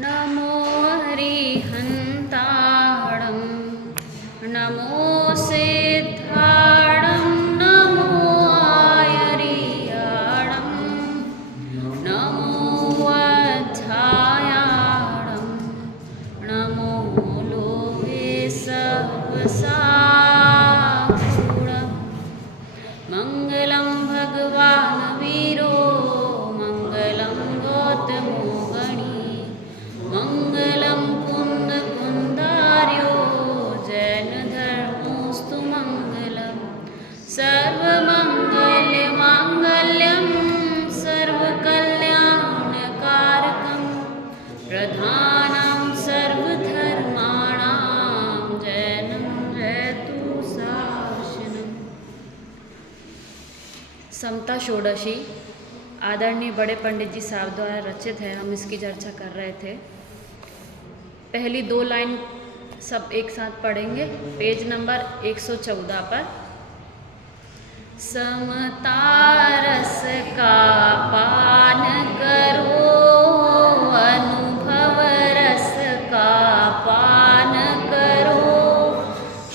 नमो हरिहन्ताणं नमो सिद्धाणं नमो आयर्याणं नमो वज्रायाणं नमो लोहे सहस्राक्षुरं मङ्गलं भगवान् वीरो मङ्गलं गौतमो गणी मङ्गलं कुन्दकुन्दार्यो जैनधर्मोऽस्तु मङ्गलं सर्वमङ्गलमाङ्गल्यं सर्वकल्याणकारकं प्रधानं सर्वधर्माणां जैनं जयतु शासनम्। समता षोडशी आदरणीय बड़े पंडित जी साहब द्वारा रचित है। हम इसकी चर्चा कर रहे थे। पहली दो लाइन सब एक साथ पढ़ेंगे। पेज नंबर 114 पर। समता रस का पान करो अनुभव रस का पान करो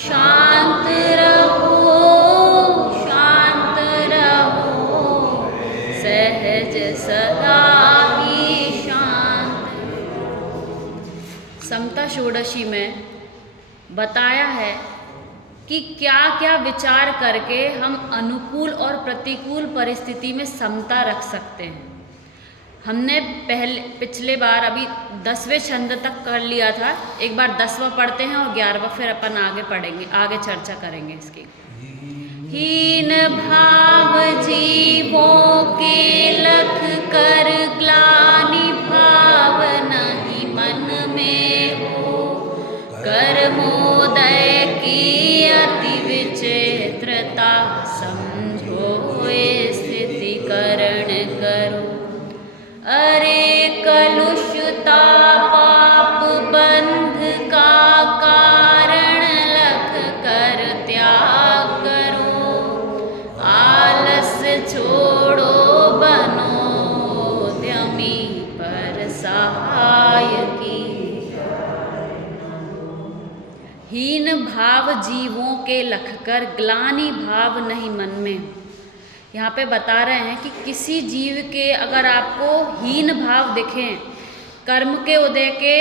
शांत रहो सहज सदा ही शांत। समता षोडशी में बताया है कि क्या क्या विचार करके हम अनुकूल और प्रतिकूल परिस्थिति में समता रख सकते हैं। हमने पिछले बार अभी 10वें छंद तक कर लिया था। एक बार 10वां पढ़ते हैं और 11वां फिर अपन आगे पढ़ेंगे, आगे चर्चा करेंगे इसकी। हीन भाव जीवों के लख कर ग्लानि भाव नहीं मन में हो कर्मोदय की अति विचित्रता समझो स्थिति करण करो अरे कलुषता पाप बंध का कारण लख कर त्याग करो आलस छोड़ो बनो उद्यमी पर सहाय की। हीन भाव जीवों के लख कर ग्लानि भाव नहीं मन में। यहाँ पे बता रहे हैं कि किसी जीव के अगर आपको हीन भाव दिखें कर्म के उदय के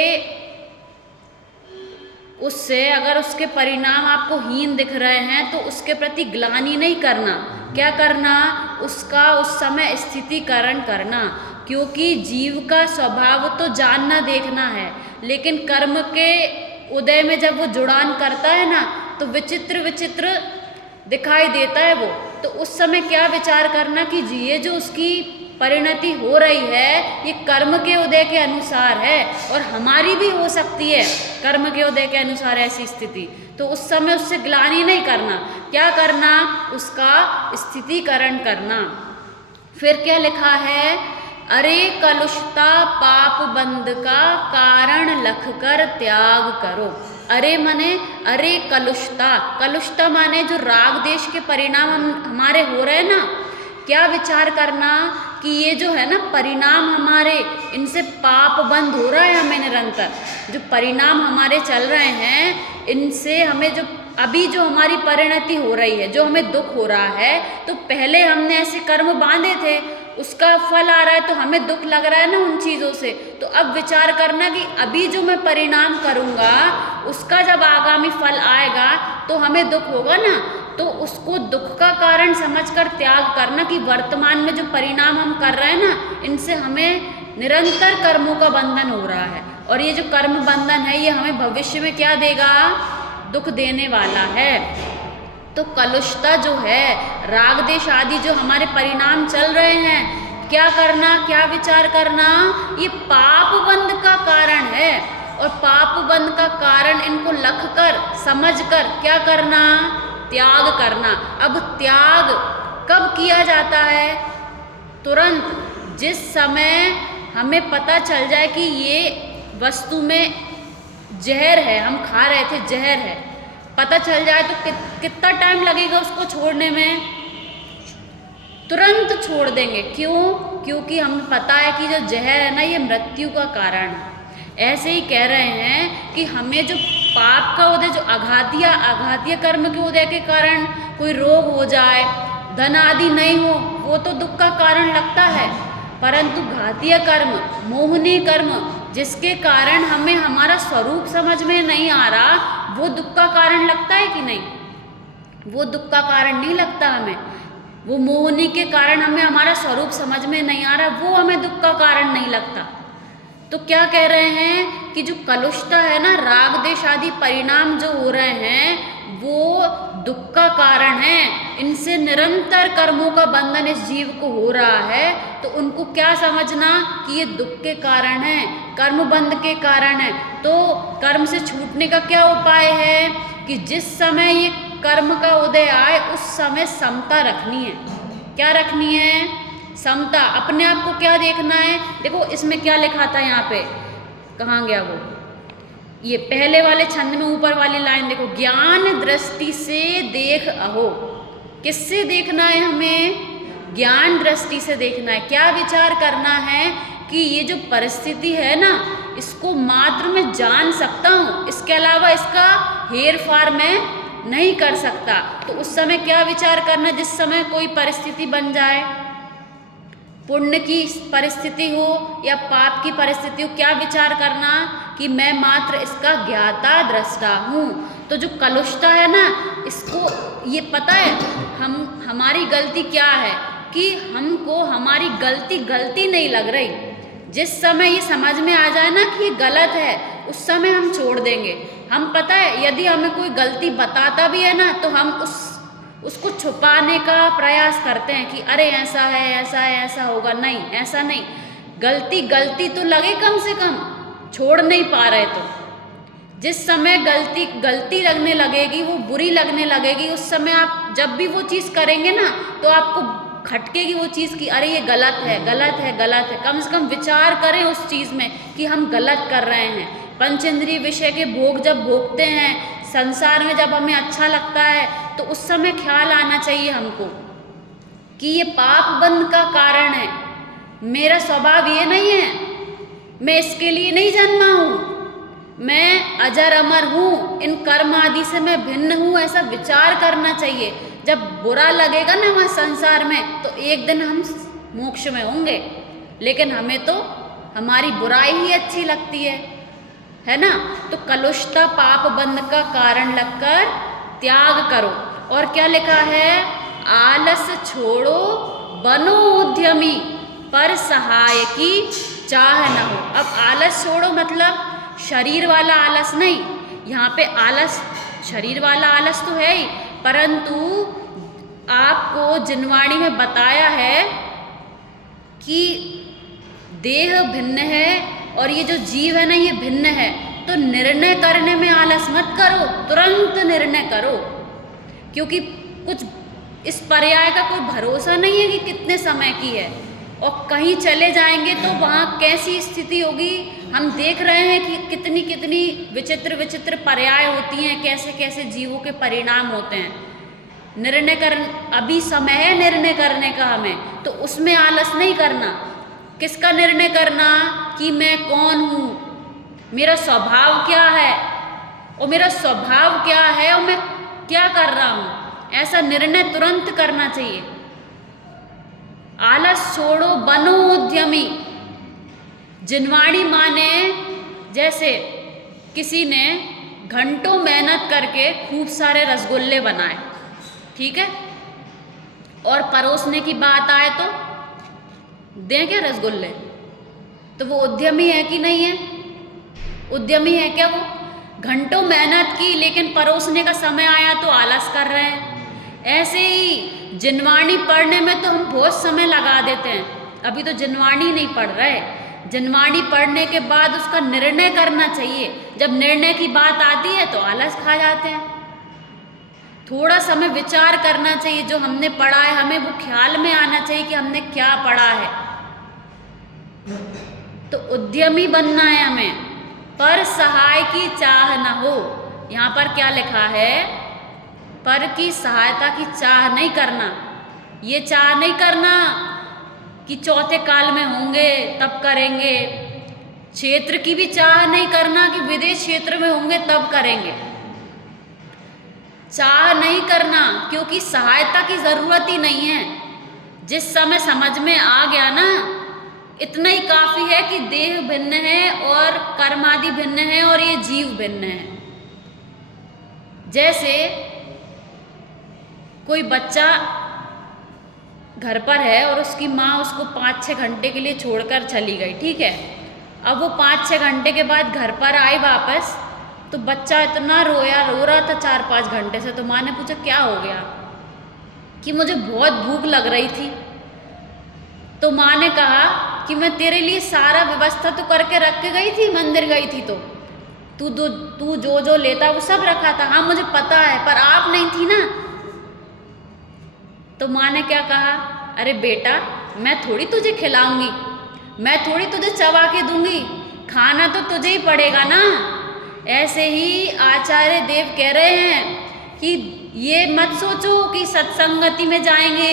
उससे अगर उसके परिणाम आपको हीन दिख रहे हैं तो उसके प्रति ग्लानि नहीं करना। क्या करना? उसका उस समय स्थितिकरण करना। क्योंकि जीव का स्वभाव तो जानना देखना है, लेकिन कर्म के उदय में जब वो जुड़ान करता है ना तो विचित्र विचित्र दिखाई देता है वो। तो उस समय क्या विचार करना कि ये जो उसकी परिणति हो रही है ये कर्म के उदय के अनुसार है और हमारी भी हो सकती है कर्म के उदय के अनुसार ऐसी स्थिति। तो उस समय उससे ग्लानि नहीं करना। क्या करना? उसका स्थितिकरण करना। फिर क्या लिखा है? अरे कलुषता पाप बंध का कारण लख कर त्याग करो। अरे माने अरे कलुषता, कलुषता माने जो राग देश के परिणाम हमारे हो रहे हैं ना, क्या विचार करना कि ये जो है ना परिणाम हमारे इनसे पाप बंद हो रहा है। हमें निरंतर जो परिणाम हमारे चल रहे हैं इनसे हमें जो अभी जो हमारी परिणति हो रही है, जो हमें दुख हो रहा है, तो पहले हमने ऐसे कर्म बांधे थे उसका फल आ रहा है तो हमें दुख लग रहा है ना उन चीज़ों से। तो अब विचार करना कि अभी जो मैं परिणाम करूँगा उसका जब आगामी फल आएगा तो हमें दुख होगा ना, तो उसको दुख का कारण समझकर त्याग करना कि वर्तमान में जो परिणाम हम कर रहे हैं ना इनसे हमें निरंतर कर्मों का बंधन हो रहा है और ये जो कर्म बंधन है ये हमें भविष्य में क्या देगा? दुख देने वाला है। तो कलुषता जो है राग देश आदि जो हमारे परिणाम चल रहे हैं, क्या करना, क्या विचार करना? ये पाप बंध का कारण है और पाप बंध का कारण इनको लख कर समझ कर क्या करना? त्याग करना। अब त्याग कब किया जाता है? तुरंत, जिस समय हमें पता चल जाए कि ये वस्तु में जहर है, हम खा रहे थे जहर है, पता चल जाए तो कितना टाइम लगेगा उसको छोड़ने में? तुरंत छोड़ देंगे। क्यों? क्योंकि हमें पता है कि जो जहर है ना ये मृत्यु का कारण है। ऐसे ही कह रहे हैं कि हमें जो पाप का उदय, जो आघातीय कर्म के उदय के कारण कोई रोग हो जाए, धन आदि नहीं हो, वो तो दुख का कारण लगता है, परंतु घातीय कर्म, मोहनीय कर्म, जिसके कारण हमें हमारा स्वरूप समझ में नहीं आ रहा, वो दुख का कारण लगता है कि नहीं? वो दुख का कारण नहीं लगता हमें। वो मोहनी के कारण हमें हमारा स्वरूप समझ में नहीं आ रहा, वो हमें दुख का कारण नहीं लगता। तो क्या कह रहे हैं कि जो कलुषता है ना, राग देश आदि परिणाम जो हो रहे हैं, वो दुख का कारण है। इनसे निरंतर कर्मों का बंधन इस जीव को हो रहा है, तो उनको क्या समझना कि ये दुख के कारण है, कर्म बंध के कारण है। तो कर्म से छूटने का क्या उपाय है कि जिस समय ये कर्म का उदय आए, उस समय समता रखनी है। क्या रखनी है? समता। अपने आप को क्या देखना है? देखो इसमें क्या लिखा था यहाँ पे, कहाँ गया वो, ये पहले वाले छंद में ऊपर वाली लाइन देखो, ज्ञान दृष्टि से देख अहो। किससे देखना है हमें? ज्ञान दृष्टि से देखना है। क्या विचार करना है कि ये जो परिस्थिति है ना, इसको मात्र मैं जान सकता हूँ, इसके अलावा इसका हेर फार मैं नहीं कर सकता। तो उस समय क्या विचार करना, जिस समय कोई परिस्थिति बन जाए, पुण्य की परिस्थिति हो या पाप की परिस्थिति हो, क्या विचार करना कि मैं मात्र इसका ज्ञाता दृष्टा हूँ। तो जो कलुषता है ना, इसको ये पता है हमारी गलती क्या है, कि हमको हमारी गलती नहीं लग रही। जिस समय ये समझ में आ जाए ना कि ये गलत है, उस समय हम छोड़ देंगे। हम पता है यदि हमें कोई गलती बताता भी है ना, तो हम उसको छुपाने का प्रयास करते हैं कि अरे ऐसा है, ऐसा होगा। नहीं, ऐसा नहीं। गलती तो लगे कम से कम, छोड़ नहीं पा रहे तो जिस समय गलती लगने लगेगी, वो बुरी लगने लगेगी, उस समय आप जब भी वो चीज़ करेंगे ना, तो आपको खटकेगी वो चीज़ कि अरे ये गलत है। कम से कम विचार करें उस चीज़ में कि हम गलत कर रहे हैं। पंचेंद्रिय विषय के भोग जब भोगते हैं, संसार में जब हमें अच्छा लगता है, तो उस समय ख्याल आना चाहिए हमको कि ये पाप बंध का कारण है। मेरा स्वभाव ये नहीं है, मैं इसके लिए नहीं जन्मा हूँ, मैं अजर अमर हूँ, इन कर्म आदि से मैं भिन्न हूँ, ऐसा विचार करना चाहिए। जब बुरा लगेगा ना वहाँ संसार में, तो एक दिन हम मोक्ष में होंगे, लेकिन हमें तो हमारी बुराई ही अच्छी लगती है ना। तो कलुषता पाप बंध का कारण लगकर त्याग करो। और क्या लिखा है? आलस छोड़ो बनो उद्यमी, पर सहाय की चाह न हो। अब आलस छोड़ो मतलब शरीर वाला आलस नहीं, यहाँ पे आलस शरीर वाला आलस तो है ही, परंतु आपको जिनवाणी में बताया है कि देह भिन्न है और ये जो जीव है ना, ये भिन्न है। तो निर्णय करने में आलस मत करो, तुरंत निर्णय करो, क्योंकि कुछ इस पर्याय का कोई भरोसा नहीं है कि कितने समय की है, और कहीं चले जाएंगे तो वहाँ कैसी स्थिति होगी। हम देख रहे हैं कि कितनी विचित्र पर्याय होती हैं, कैसे जीवों के परिणाम होते हैं। अभी समय है निर्णय करने का हमें, तो उसमें आलस नहीं करना। किसका निर्णय करना कि मैं कौन हूँ, मेरा स्वभाव क्या है, और मैं क्या कर रहा हूँ, ऐसा निर्णय तुरंत करना चाहिए। आलस छोड़ो बनो उद्यमी। जिनवाणी माने जैसे किसी ने घंटों मेहनत करके खूब सारे रसगुल्ले बनाए, ठीक है, और परोसने की बात आए तो दें क्या रसगुल्ले? तो वो उद्यमी है कि नहीं है? उद्यमी है क्या वो? घंटों मेहनत की, लेकिन परोसने का समय आया तो आलस कर रहे हैं। ऐसे ही जिनवाणी पढ़ने में तो हम बहुत समय लगा देते हैं, अभी तो जिनवाणी नहीं पढ़ रहे। जिनवाणी पढ़ने के बाद उसका निर्णय करना चाहिए। जब निर्णय की बात आती है तो आलस खा जाते हैं। थोड़ा समय विचार करना चाहिए, जो हमने पढ़ा है हमें वो ख्याल में आना चाहिए कि हमने क्या पढ़ा है। तो उद्यमी बनना है हमें, पर सहाय की चाह न हो। यहाँ पर क्या लिखा है? पर की सहायता की चाह नहीं करना। ये चाह नहीं करना कि चौथे काल में होंगे तब करेंगे, क्षेत्र की भी चाह नहीं करना कि विदेश क्षेत्र में होंगे तब करेंगे। चाह नहीं करना, क्योंकि सहायता की जरूरत ही नहीं है। जिस समय समझ में आ गया ना, इतना ही काफी है कि देह भिन्न है और कर्मादि भिन्न है और ये जीव भिन्न है। जैसे कोई बच्चा घर पर है और उसकी माँ उसको 5-6 घंटे के लिए छोड़कर चली गई, ठीक है। अब वो 5-6 घंटे के बाद घर पर आई वापस, तो बच्चा इतना रो रहा था 4-5 घंटे से। तो माँ ने पूछा क्या हो गया, कि मुझे बहुत भूख लग रही थी। तो माँ ने कहा कि मैं तेरे लिए सारा व्यवस्था तो करके रख के गई थी, मंदिर गई थी तो तू जो लेता वो सब रखा था। हाँ मुझे पता है, पर आप नहीं थी ना। तो माँ ने क्या कहा, अरे बेटा मैं थोड़ी तुझे खिलाऊंगी, मैं थोड़ी तुझे चबा के दूंगी, खाना तो तुझे ही पड़ेगा ना। ऐसे ही आचार्य देव कह रहे हैं कि ये मत सोचो कि सत्संगति में जाएंगे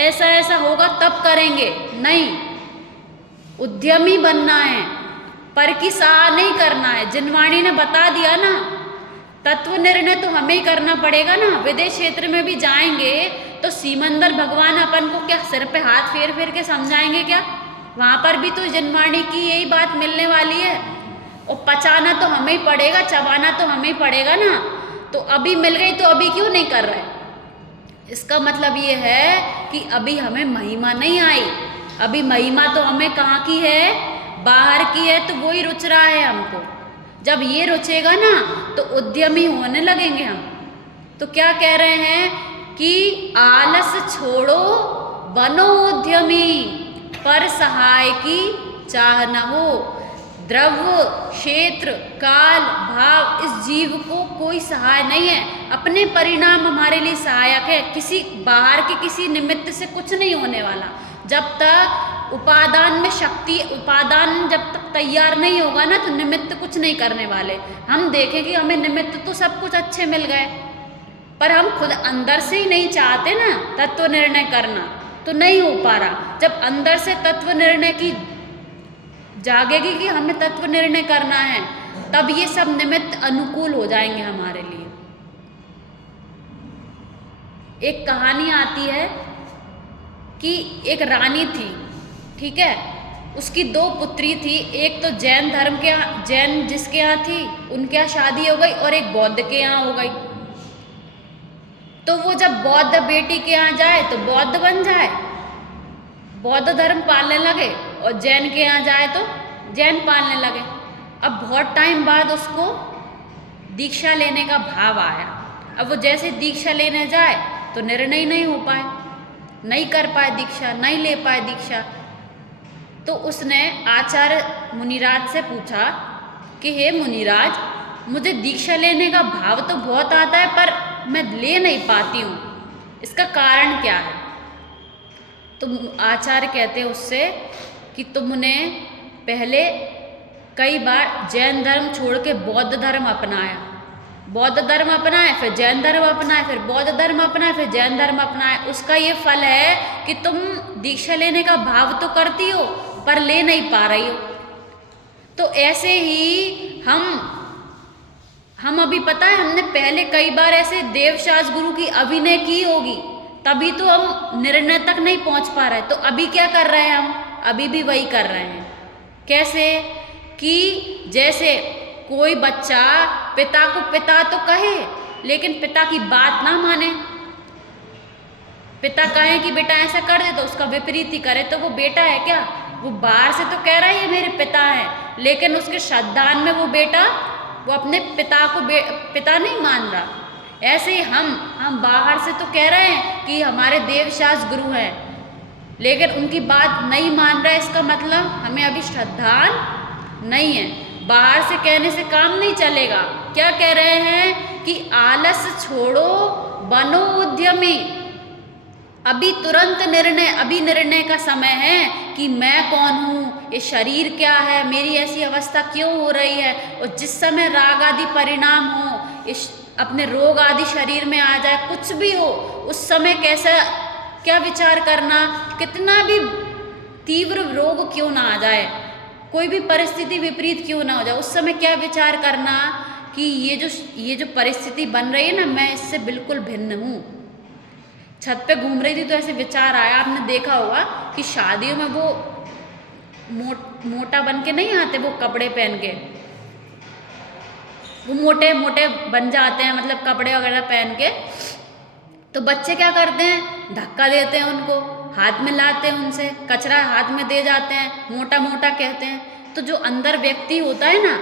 ऐसा ऐसा होगा तब करेंगे, नहीं। उद्यमी बनना है, पर की साह नहीं करना है। जिनवाणी ने बता दिया ना, तत्व निर्णय तो हमें ही करना पड़ेगा ना। विदेश क्षेत्र में भी जाएंगे तो सीमंदर भगवान अपन को क्या सिर पे हाथ फेर फेर के समझाएंगे क्या? वहाँ पर भी तो जिनवाणी की यही बात मिलने वाली है। और पचाना तो हमें ही पड़ेगा, चबाना तो हमें ही पड़ेगा ना। तो अभी मिल गई तो अभी क्यों नहीं कर रहे? इसका मतलब ये है कि अभी हमें महिमा नहीं आई। अभी महिमा तो हमें कहाँ की है? बाहर की है, तो वही रुच रहा है हमको। जब ये रुचेगा ना तो उद्यमी होने लगेंगे हम। तो क्या कह रहे हैं कि आलस छोड़ो बनो उद्यमी, पर सहाय की चाह न हो। द्रव्य, क्षेत्र, काल, भाव, इस जीव को कोई सहाय नहीं है। अपने परिणाम हमारे लिए सहायक है, किसी बाहर के किसी निमित्त से कुछ नहीं होने वाला। जब तक उपादान में शक्ति, उपादान जब तक तैयार नहीं होगा ना, तो निमित्त कुछ नहीं करने वाले। हम देखें कि हमें निमित्त तो सब कुछ अच्छे मिल गए, पर हम खुद अंदर से ही नहीं चाहते ना तत्व निर्णय करना, तो नहीं हो पा रहा। जब अंदर से तत्व निर्णय की जागेगी कि हमें तत्व निर्णय करना है, तब ये सब निमित्त अनुकूल हो जाएंगे हमारे लिए। एक कहानी आती है कि एक रानी थी, ठीक है। उसकी 2 पुत्री थी। एक तो जैन धर्म के यहाँ, जैन जिसके यहाँ थी उनके यहाँ शादी हो गई, और एक बौद्ध के यहाँ हो गई। तो वो जब बौद्ध बेटी के यहाँ जाए तो बौद्ध बन जाए, बौद्ध धर्म पालने लगे, और जैन के यहाँ जाए तो जैन पालने लगे। अब बहुत टाइम बाद उसको दीक्षा लेने का भाव आया। अब वो जैसे दीक्षा लेने जाए तो निर्णय नहीं हो पाए, नहीं कर पाए दीक्षा, नहीं ले पाए दीक्षा। तो उसने आचार्य मुनिराज से पूछा कि हे मुनिराज, मुझे दीक्षा लेने का भाव तो बहुत आता है, पर मैं ले नहीं पाती हूँ, इसका कारण क्या है? तो आचार्य कहते हैं उससे कि तुमने पहले कई बार जैन धर्म छोड़ के बौद्ध धर्म अपनाया, बौद्ध धर्म अपनाए, फिर जैन धर्म अपनाए, फिर बौद्ध धर्म अपनाए, फिर जैन धर्म अपनाए। उसका ये फल है कि तुम दीक्षा लेने का भाव तो करती हो, पर ले नहीं पा रही हो। तो ऐसे ही हम अभी पता है, हमने पहले कई बार ऐसे देवशास गुरु की अभिनय की होगी, तभी तो हम निर्णय तक नहीं पहुंच पा रहे। तो अभी क्या कर रहे हैं हम? अभी भी वही कर रहे हैं। कैसे? कि जैसे कोई बच्चा पिता को पिता तो कहे, लेकिन पिता की बात ना माने। पिता कहे कि बेटा ऐसा कर दे, तो उसका विपरीत ही करे, तो वो बेटा है क्या? वो बाहर से तो कह रहा है ये मेरे पिता है, लेकिन उसके श्रद्धान में वो बेटा, वो अपने पिता को पिता नहीं मान रहा। ऐसे ही हम बाहर से तो कह रहे हैं कि हमारे देवशास गुरु हैं, लेकिन उनकी बात नहीं मान रहे। इसका मतलब हमें अभी श्रद्धान नहीं है। बाहर से कहने से काम नहीं चलेगा। क्या कह रहे हैं कि आलस छोड़ो बनो उद्यमी। अभी तुरंत निर्णय, अभी निर्णय का समय है कि मैं कौन हूँ, ये शरीर क्या है, मेरी ऐसी अवस्था क्यों हो रही है। और जिस समय राग आदि परिणाम हो, इस अपने रोग आदि शरीर में आ जाए, कुछ भी हो, उस समय कैसा क्या विचार करना, कितना भी तीव्र रोग क्यों ना आ जाए, कोई भी परिस्थिति विपरीत क्यों ना हो जाए, उस समय क्या विचार करना कि ये जो परिस्थिति बन रही है ना, मैं इससे बिल्कुल भिन्न हूँ। छत पे घूम रही थी तो ऐसे विचार आया, आपने देखा होगा कि शादियों में वो मोटा बन के नहीं आते, वो कपड़े पहन के वो मोटे मोटे बन जाते हैं, मतलब कपड़े वगैरह पहन के। तो बच्चे क्या करते हैं, धक्का देते हैं उनको, हाथ में लाते हैं, उनसे कचरा हाथ में दे जाते हैं, मोटा मोटा कहते हैं। तो जो अंदर व्यक्ति होता है ना,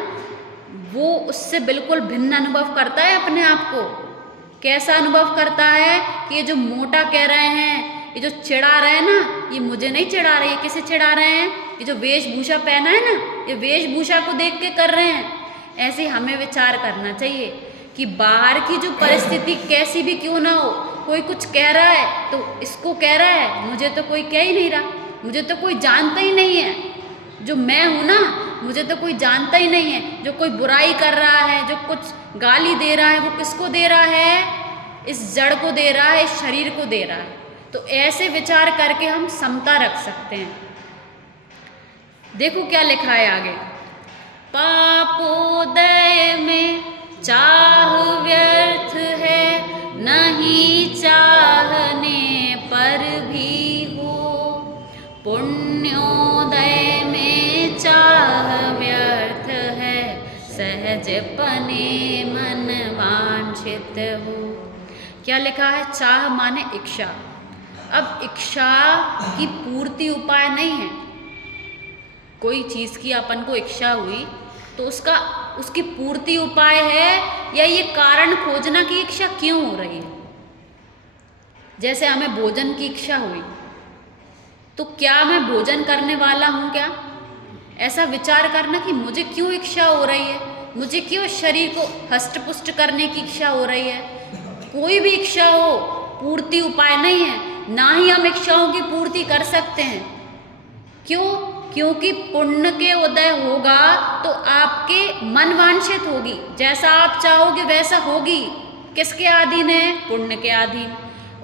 वो उससे बिल्कुल भिन्न अनुभव करता है अपने आप को। कैसा अनुभव करता है कि ये जो मोटा कह रहे हैं, ये जो चिढ़ा रहे हैं ना, ये मुझे नहीं चिढ़ा रहे, ये किसे चिढ़ा रहे हैं, ये जो वेशभूषा पहना है ना, ये वेशभूषा को देख के कर रहे हैं। ऐसे हमें विचार करना चाहिए कि बाहर की जो परिस्थिति कैसी भी क्यों ना हो, कोई कुछ कह रहा है तो इसको कह रहा है, मुझे तो कोई कह ही नहीं रहा, मुझे तो कोई जानता ही नहीं है, जो मैं हूँ ना मुझे तो कोई जानता ही नहीं है। जो कोई बुराई कर रहा है, जो कुछ गाली दे रहा है, वो किसको दे रहा है, इस जड़ को दे रहा है, इस शरीर को दे रहा है। तो ऐसे विचार करके हम समता रख सकते हैं। देखो क्या लिखा है आगे, पापोदय में चाह व्यर्थ है, नहीं चाहने पर भी हो, पुण्योदय में चाह व्यर्थ है, सहजपने मन वांछित हो। क्या लिखा है, चाह माने इच्छा। अब इच्छा की पूर्ति उपाय नहीं है। कोई चीज़ की अपन को इच्छा हुई तो उसकी पूर्ति उपाय है या ये कारण खोजना की इच्छा क्यों हो रही है। जैसे हमें भोजन की इच्छा हुई तो क्या मैं भोजन करने वाला हूँ क्या, ऐसा विचार करना कि मुझे क्यों इच्छा हो रही है, मुझे क्यों शरीर को हष्ट पुष्ट करने की इच्छा हो रही है। कोई भी इच्छा हो पूर्ति उपाय नहीं है, ना ही हम इच्छाओं की पूर्ति कर सकते हैं। क्यों, क्योंकि पुण्य के उदय होगा तो आपके मन वांछित होगी, जैसा आप चाहोगे वैसा होगी। किसके अधीन है, पुण्य के अधीन।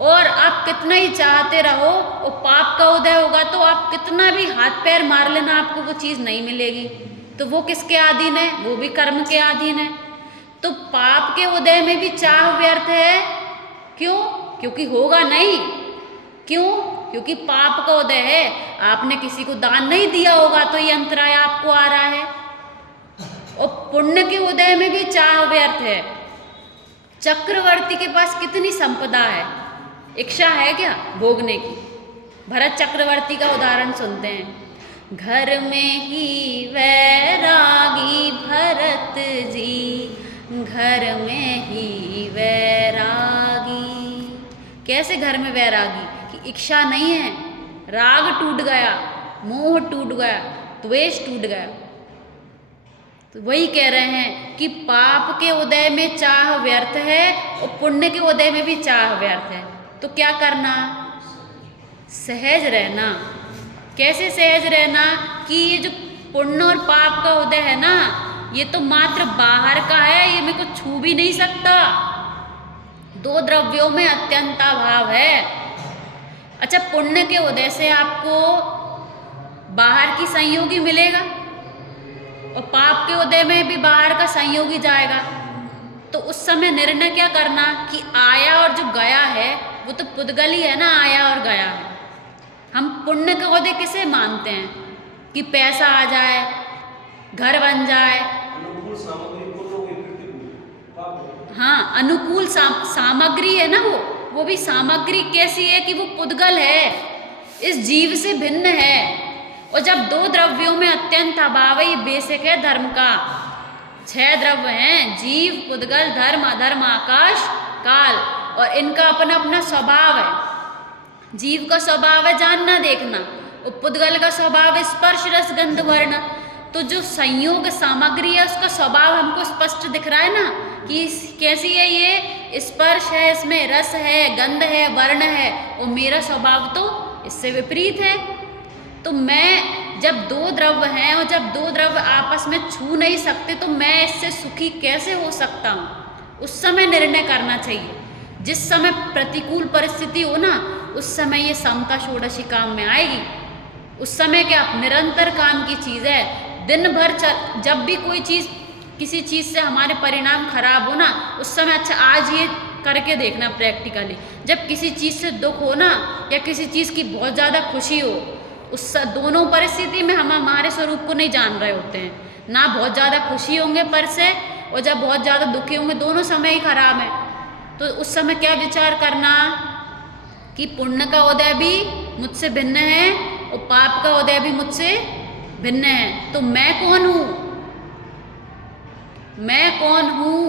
और आप कितना ही चाहते रहो और पाप का उदय होगा तो आप कितना भी हाथ पैर मार लेना, आपको वो चीज़ नहीं मिलेगी। तो वो किसके अधीन है, वो भी कर्म के अधीन है। तो पाप के उदय में भी चाह व्यर्थ है। क्यों, क्योंकि होगा नहीं। क्यों, क्योंकि पाप का उदय है। आपने किसी को दान नहीं दिया होगा तो ये अंतराय आपको आ रहा है। और पुण्य के उदय में भी चाह व्यर्थ है। चक्रवर्ती के पास कितनी संपदा है, इच्छा है क्या भोगने की। भरत चक्रवर्ती का उदाहरण सुनते हैं, घर में ही वैरागी भरत जी, घर में ही वैरागी। कैसे घर में वैरागी, कि इच्छा नहीं है, राग टूट गया, मोह टूट गया, द्वेष टूट गया। तो वही कह रहे हैं कि पाप के उदय में चाह व्यर्थ है और पुण्य के उदय में भी चाह व्यर्थ है। तो क्या करना, सहज रहना। कैसे सहज रहना, कि ये जो पुण्य और पाप का उदय है ना, ये तो मात्र बाहर का है, ये मेरे को छू भी नहीं सकता। दो द्रव्यों में अत्यंताभाव है। अच्छा, पुण्य के उदय से आपको बाहर की संयोगी मिलेगा और पाप के उदय में भी बाहर का संयोगी जाएगा। तो उस समय निर्णय क्या करना कि आया और जो गया है वो तो पुद्गल ही है ना, आया और गया है। हम पुण्य का उदय किसे मानते हैं, कि पैसा आ जाए, घर बन जाए। हाँ, अनुकूल सामग्री है ना, वो भी सामग्री कैसी है कि वो पुद्गल है, इस जीव से भिन्न है। और जब दो द्रव्यों में अत्यंत अभाव है, ये बेसिक है धर्म का। 6 द्रव्य हैं, जीव, पुद्गल, धर्म, अधर्म, आकाश, काल, और इनका अपना अपना स्वभाव है। जीव का स्वभाव है जानना देखना, और पुद्गल का स्वभाव है स्पर्श रस गंध वर्ण। तो जो संयोग सामग्री है उसका स्वभाव हमको स्पष्ट दिख रहा है ना, कि कैसी है, ये स्पर्श है, इसमें रस है, गंध है, वर्ण है, और मेरा स्वभाव तो इससे विपरीत है। तो मैं जब दो द्रव्य हैं और जब दो द्रव्य आपस में छू नहीं सकते तो मैं इससे सुखी कैसे हो सकता हूँ, उस समय निर्णय करना चाहिए। जिस समय प्रतिकूल परिस्थिति हो ना, उस समय ये समता षोडशी काम में आएगी। उस समय क्या निरंतर काम की चीज़ है। दिन भर जब भी कोई चीज़ किसी चीज़ से हमारे परिणाम खराब हो ना, उस समय अच्छा आज ये करके देखना प्रैक्टिकली। जब किसी चीज़ से दुख हो ना या किसी चीज़ की बहुत ज़्यादा खुशी हो, उस दोनों परिस्थिति में हम हमारे स्वरूप को नहीं जान रहे होते हैं। ना बहुत ज़्यादा खुशी होंगे पर से, और जब बहुत ज़्यादा दुखी होंगे, दोनों समय ही खराब है। तो उस समय क्या विचार करना कि पुण्य का उदय भी मुझसे भिन्न है और पाप का उदय भी मुझसे भिन्न है। तो मैं कौन हूँ? मैं कौन हूँ?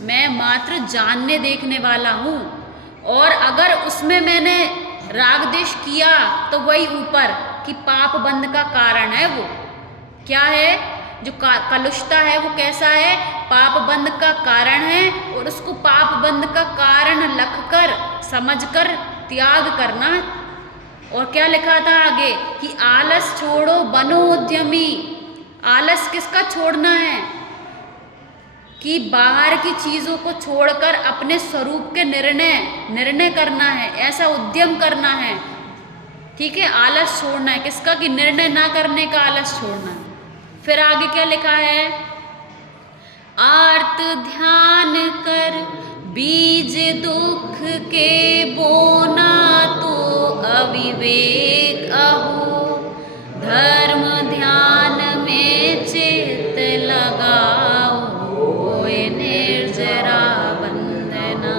मैं मात्र जानने देखने वाला हूँ। और अगर उसमें मैंने राग द्वेष किया तो वही ऊपर कि पाप बंध का कारण है। वो क्या है? जो कलुषता है वो कैसा है? पाप बंध का कारण है। और उसको पाप बंध का कारण लखकर समझकर त्याग करना। और क्या लिखा था आगे कि आलस छोड़ो बनो उद्यमी। आलस किसका छोड़ना है? कि बाहर की चीज़ों को छोड़कर अपने स्वरूप के निर्णय करना है, ऐसा उद्यम करना है। ठीक है, आलस छोड़ना है। किसका? कि निर्णय ना करने का आलस छोड़ना है। फिर आगे क्या लिखा है? आर्त ध्यान कर बीज दुख के बोना तो अविवेक अहो। धर्म ध्यान में चित्त लगाओ निर्जरा बंधना।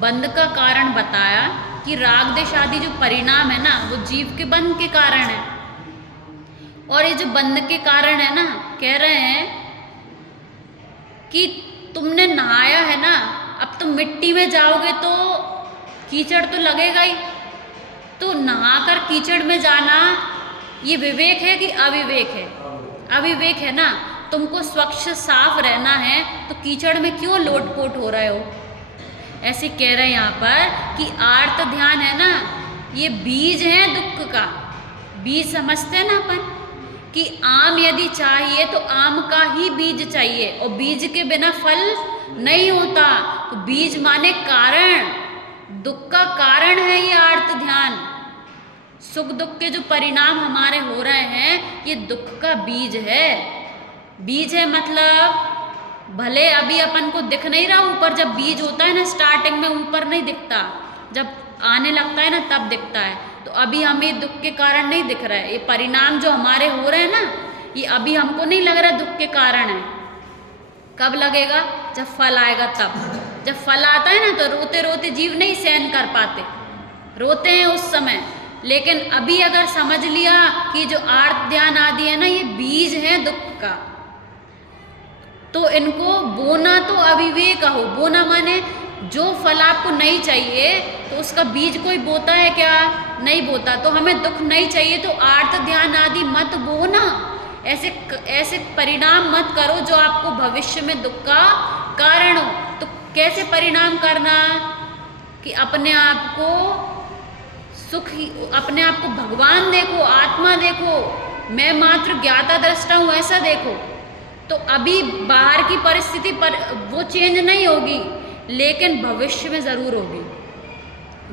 बंध का कारण बताया कि राग द्वेष आदि जो परिणाम है ना, वो जीव के बंध के कारण है। और ये जो बंध के कारण है ना, कह रहे हैं कि तुमने नहाया है ना, अब तुम मिट्टी में जाओगे तो कीचड़ तो लगेगा ही। तो नहाकर कीचड़ में जाना ये विवेक है कि अविवेक है? अविवेक है ना। तुमको स्वच्छ साफ रहना है तो कीचड़ में क्यों लोटपोट हो रहे हो? ऐसे कह रहे हैं यहाँ पर कि आर्त ध्यान है ना, ये बीज है दुख का। बीज समझते हैं ना अपन कि आम यदि चाहिए तो आम का ही बीज चाहिए, और बीज के बिना फल नहीं होता। तो बीज माने कारण, दुख का कारण है ये आर्त ध्यान। सुख दुख के जो परिणाम हमारे हो रहे हैं ये दुख का बीज है। बीज है मतलब भले अभी अपन को दिख नहीं रहा ऊपर, जब बीज होता है ना स्टार्टिंग में ऊपर नहीं दिखता, जब आने लगता है ना तब दिखता है। तो अभी हमें दुख के कारण नहीं दिख रहा है। ये परिणाम जो हमारे हो रहे हैं ना, ये अभी हमको नहीं लग रहा दुख के कारण है। कब लगेगा? जब फल आएगा तब। जब फल आता है ना तो रोते रोते जीव नहीं सहन कर पाते, रोते हैं उस समय। लेकिन अभी अगर समझ लिया कि जो आर्त ध्यान आदि है ना, ये बीज है दुख का, तो इनको बोना तो अविवेक हो। बोना माने जो फल आपको नहीं चाहिए तो उसका बीज कोई बोता है क्या? नहीं बोता। तो हमें दुख नहीं चाहिए तो आर्त ध्यान आदि मत बोना। ऐसे परिणाम मत करो जो आपको भविष्य में दुख का कारण हो। तो कैसे परिणाम करना? कि अपने आप को सुख, अपने आप को भगवान देखो, आत्मा देखो, मैं मात्र ज्ञाता दृष्टा हूँ, ऐसा देखो। तो अभी बाहर की परिस्थिति पर वो चेंज नहीं होगी, लेकिन भविष्य में ज़रूर होगी।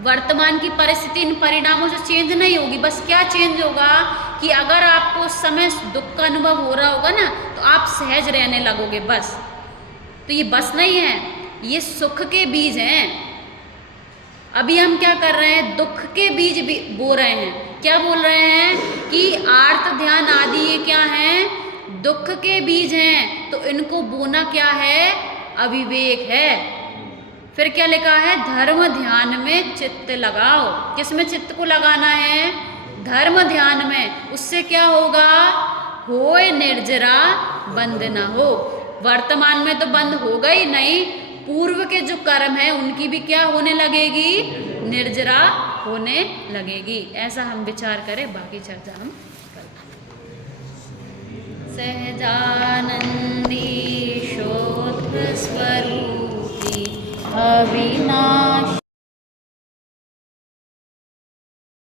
वर्तमान की परिस्थिति इन परिणामों से चेंज नहीं होगी। बस क्या चेंज होगा कि अगर आपको उस समय दुख का अनुभव हो रहा होगा ना, तो आप सहज रहने लगोगे बस। तो ये बस नहीं है, ये सुख के बीज हैं। अभी हम क्या कर रहे हैं? दुख के बीज बो रहे हैं। क्या बोल रहे हैं? कि आर्त ध्यान आदि ये क्या हैं? दुख के बीज हैं। तो इनको बोना क्या है? अविवेक है। फिर क्या लिखा है? धर्म ध्यान में चित्त लगाओ। किस में चित्त को लगाना है? धर्म ध्यान में। उससे क्या होगा? होए निर्जरा बंध न हो। वर्तमान में तो बंद होगा ही नहीं, पूर्व के जो कर्म है उनकी भी क्या होने लगेगी? निर्जरा होने लगेगी। ऐसा हम विचार करें, बाकी चर्चा हम कल। सहजा